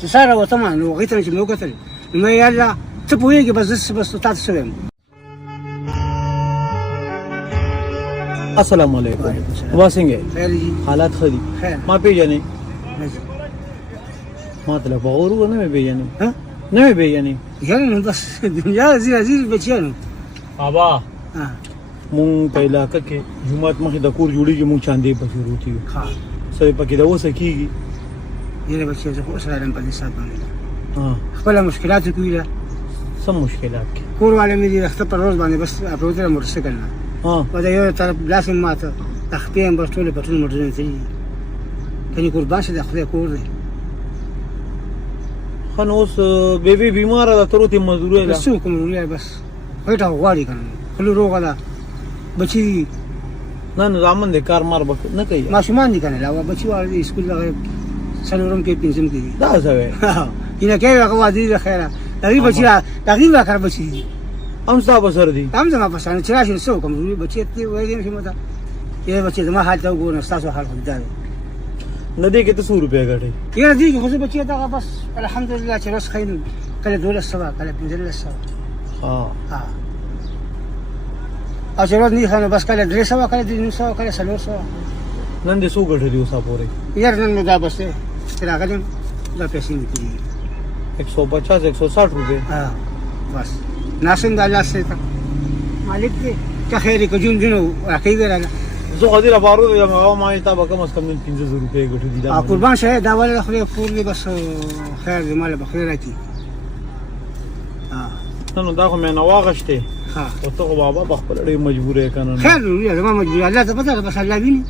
چې ساره وته ما نو غیته چې مو کتل نو یا الله ته پوهېږي بس تاسو څه ویم. السلام علیکم. واسنګ خیر جی حالات خدي خیر ما پیژنې ما ته له غورو نه پیژنې ها نه پیژنې یعنی بس دنیا عزیز بچیانو بابا مونږ په علاقه کې جمعات مخې د کور جوړیږي مونږ چاندې پکې وروتي ها سره پکې د اوسه کیږي یره بچی زه خو سره په دې سات باندې ها خپل مشکلات کوي سم مشکلات کې کور والے مې د خپل روز باندې بس اپروتره موټرسایکل نه ها و دا یو طرف لاسم ماته تخپیم بس ټول پټول موټرونه تي کني قربان شه د خپل کور دی خن اوس بیبي بیمار ده تروتي مزدوري ده بس کوم ورولای بس هټه غواړي کنه خلو روغه ده بچي نه نظامن د کار مار بک نه کوي ماشومان دي کنه لا بچي وال سکول لغه سلورم کې پنځم کې دا څه کینه کې هغه وادي د خیره دغه بچي دغه کار بچي هم تاسو سره دي هم زما په شان چې راشي سو کوم بچي ته وایي چې مته یې بچي زما حالت وګورم تاسو حال خو دا نه دی کې ته 100 روپیا غټي یاره دي خو بچي دا بس الحمدلله چې رس خیر کله 1200 کله 1500 ها او چې روز نه خانه بس کله 300 کله 300 کله 400 نن دې 100 غټي دی اوسه پورې یاره نن دا بس چې راغلم دا پیسې دي 150 160 روپیا ها بس ناسم د الله سره مالک دې که خیر کو جون جنو راکې ګراله زه غادي را بارو د هغه ما ته به کم از کم 1500 روپیا غټي دي دا قربان شه دا ول خو پور دې بس خیر دې مال بخیر راکی نو دا خو مې نه واغشته ها او ته بابا بخپل ډېر مجبور یې کنه خیر نو زما مجبور الله ته پته بس الله ویني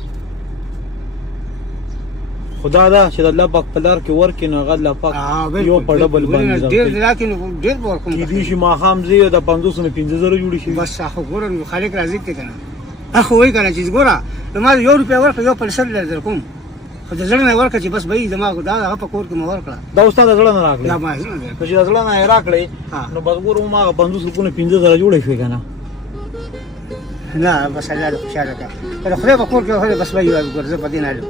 خدا دا چې الله پاک په لار کې ورکې نو غل پاک یو په ډبل باندې ډېر راکې ډېر ورکوم کې دي چې ما خام زی د 500 نه 15000 جوړی شي بس خو ګورم خالق راضي کې کنه اخو وای کنه چې ګوره ما یو روپیا ورکړ یو پلسر لر کوم خو د ځړنه ورکړ چې بس به دماغ دا هغه په کور کې ما ورکړه دا استاد زړه نه راغلی دا ما چې دا زړه نه راکړی نو بس ګورم ما 500 نه 15000 جوړی شي کنه نه بس الله خوشاله کړه خو په کور کې بس به یو ګرځه پدې نه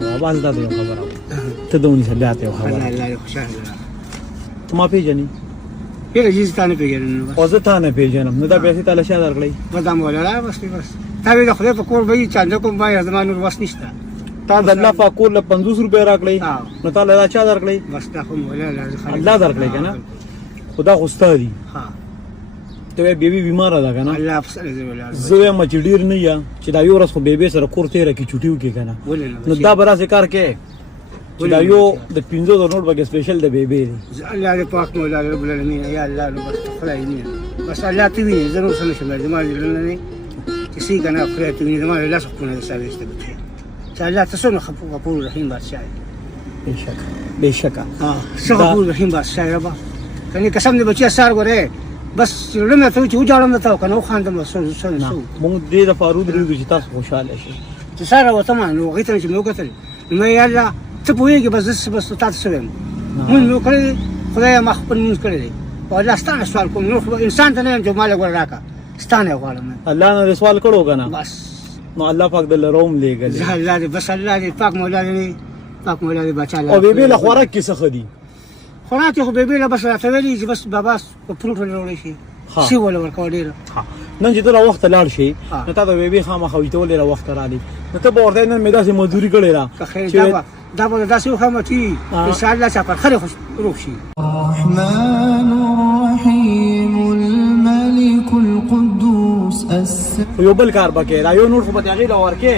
بابا دا یو خبره ته دونی سره بیا ته خبره الله خوشاله ته ما پیژنې یره جیز تانه پیژنم او زه تا نه پیژنم نو دا پیسې تعالی شه درکړی بدم ولا بس تا وی د خدای په کور به چاند کوم بای زمانو وس نشته تا د الله فقور له 500 روپیا راکړی نو تعالی دا چا درکړی بس تا کوم ولا الله درکړی کنه خدا خوستا دی ها ته بیبي بیمار ده کنه الله افسر دې ولا زه ما چې ډیر نه یا چې دا یو ورځ خو بیبي سره کور تیر کی چټیو کې کنه نو دا براسه کار کې چې دا یو د 500 نوٹ بګه سپیشل د بیبي دی الله دې پاک مولا رب العالمین یا الله نو بس خدای دې بس الله ته ویني ضرور سم شمه زما دې نه چې سي کنه خدای ته ویني زما له لاس خو نه ساويسته بچي چې الله تاسو نو غفور رحیم بادشاہ بشکا ها غفور رحیم بادشاہ ربا کني قسم دې بچي سار غره بس لمه ته چې وځاړم ته کنه خواندم سو مونږ دې د فارود لري چې تاسو خوشاله شئ چې ساره وته ما نو غیته چې مو کتل نو یا الله ته پوهېږي بس تاسو ویم مونږ نو کړی خدای ما خپل مونږ کړی او الله ستانه سوال کوم نو انسان ته نه چې مال غوړ راکا ستانه غواړم الله نه سوال کړو کنه بس نو الله پاک دل روم لګل الله دې بس الله دې پاک مولا دې بچا او بیبي له خوراک کې څه خدي خوراک خو بیبي له بس راته ویلي چې بس بابا په پروت وروړي شي سی ولا ورکو ډیر نن چې دا وخت لاړ شي نو تا د بیبي خامخا ویته ولې وخت را دي نو ته به ورته نن مې داسې مزدوري کړې را چې دا به داسې خامتي ان شاء الله چې پر خره خوش روح شي الرحمن الرحیم الملك القدوس یو بل کار بکې را یو نور خو به هغه لور کې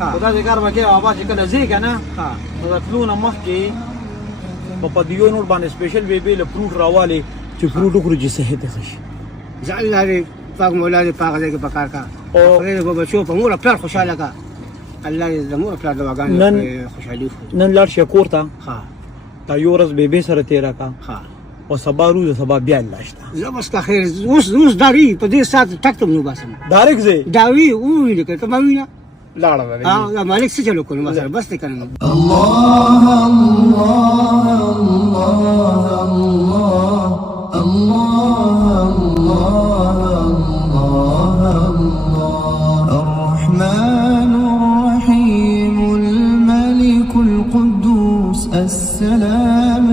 خدا دې کار بکې بابا چې کله زی کنه نو تلونه مخ کې په دیو نور باندې سپیشل بیبي له فروټ راواله چې فروټ وکړي چې صحت خوشي الله دې پاک مولا دې پاک دې کې پکار کا او دې په بچو په مور خپل خوشاله کا الله دې زموږ خپل دواګان خوشالي نن لاړ شکور ته ها تا یو ورځ بیبي سره تیرا کا ها او سبا روز سبا بیا لاشتا زبس کا خیر اوس داری په دې سات ټکټم نو باسم دارک زه داوی او ویل کې ته ما وینا لاړه ها مالک څه چلو کړو ما سره بس ته کنه الله الله الله الله الرحمن الرحيم الملك القدوس السلام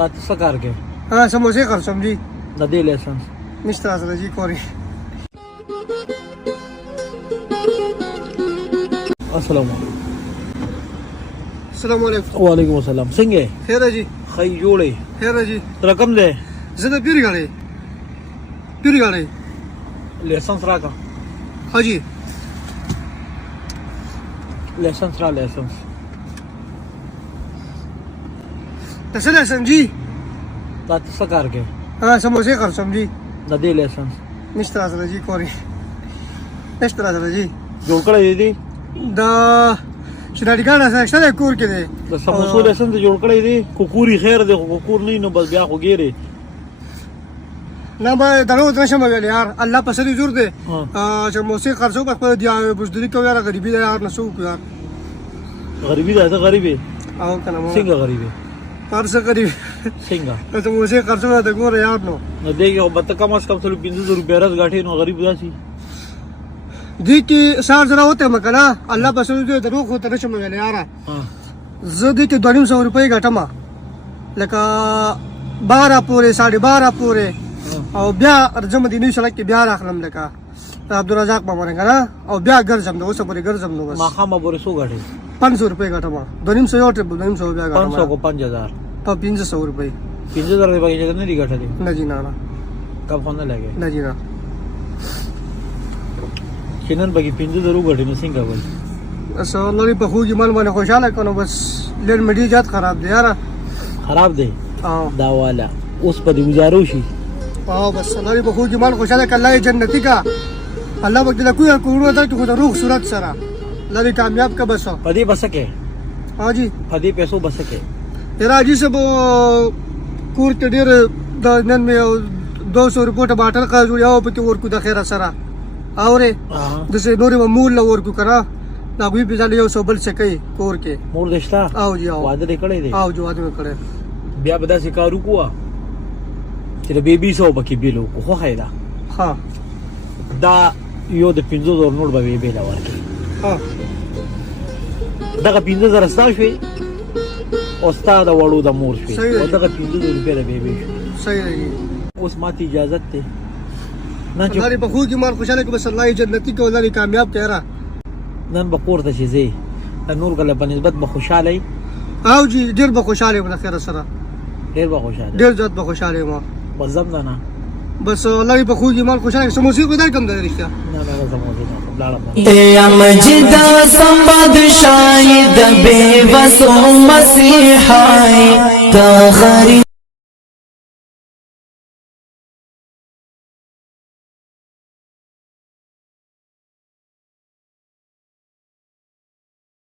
دا څه کار کې ها سموسې خرڅوم جی د دې لایسنس نشته سره جی کوري السلام علیکم السلام علیکم وعلیکم السلام څنګه خیر جی خی جوړې خیر جی رقم دې زه د پیری غاړې لایسنس راکا حاجی لایسنس را لایسنس تاسو لایسنس جی دا څه کار کې ها سموسې خرڅوم جی د دې لایسنس نشته سره جی کوري نشته سره جی جوړ کړی دی دا شناډي کارت شته کور کې دی د سموسو لایسنس جوړ کړی دی کوکوري خیر دی کوکور نه نو بس بیا خو ګیره نه به درو درشم ویل یار الله په سړي زور دی چې موسیقي خرڅو په خپل دی بوزدلی کوي یار غریبي دی یار نسو کوي یار غریبي ده غریبي او کنه مو څنګه غریبي پارسه غریبي څنګه ته موسیقي خرڅو ته ګور یار نو دیګه به کم از کم 500 روپیا راز غاټي نو غریب داسي دی کې سار زرا وته مکنه الله په سړي دی درو خو ته نشم ویل یار زه دی کې 200 روپۍ غټم لکه 12 پورې 12.5 پورې او بیا ارجم دي نه شلک بیا راخلم لکه عبدالرزاق مامور کنه او بیا ګرځم نو اوس پورې ګرځم نو بس ما خامه پورې سو غاټي 500 روپۍ غټم 200 یو ټریپ 200 بیا غټم 500 کو 5000 په 500 روپۍ 5000 روپیا کې نه دی غټلې نه جی نه کم خو نه لګي نه جی نه کینن بګي 5000 غټې نو څنګه وای اسو لوري په خوږی مال باندې خوشاله کنه بس لړ مډي جات خراب دی یار خراب دی او دا والا اوس په دې گزارو شي او بس لوري په خوږی مال خوشاله کله جنتی کا الله وکړه کوی کوړو ته کو روح صورت سره لوري کامیاب کا بس په دې بسکه ها جی په دې پیسو بسکه تیرا جی سب کور ته ډیر د نن مې 200 روپټه باټل کا جوړیاو په کې ورکو د خیره سره اوره د سه نورې مول ورکو کرا دا غوی په ځل یو سو بل څه کوي کور کې مور دشتا او جی او واده کړی دی او جو واده کړی بیا به داسې کارو کوه چې د بیبي سو پکې بیلو خو خیدا ها دا یو د 500 نوټ به بیل ورکړي ها دغه 500 ستا شوي او ستا د وړو د مور شوي صحیح دی. او دغه 500 روپیا د بیبي شوي صحیح دی اوس ماته اجازه ته نه چې لوري په خوږی مال خوشاله کې بس الله جنتی کو لوري کامیاب کړه نن به کور ته شي زی نور غله په نسبت به خوشاله او جی ډیر به خوشاله ول خیر سره ډیر به خوشاله ډیر ځات به خوشاله ما بزم نه بس لوري په خوږی مال خوشاله سموسي کو دای کم دی رښتیا نه سموږه نه بلاړم یا مجد سمبد شاید بے وسو مسیحای تا غریب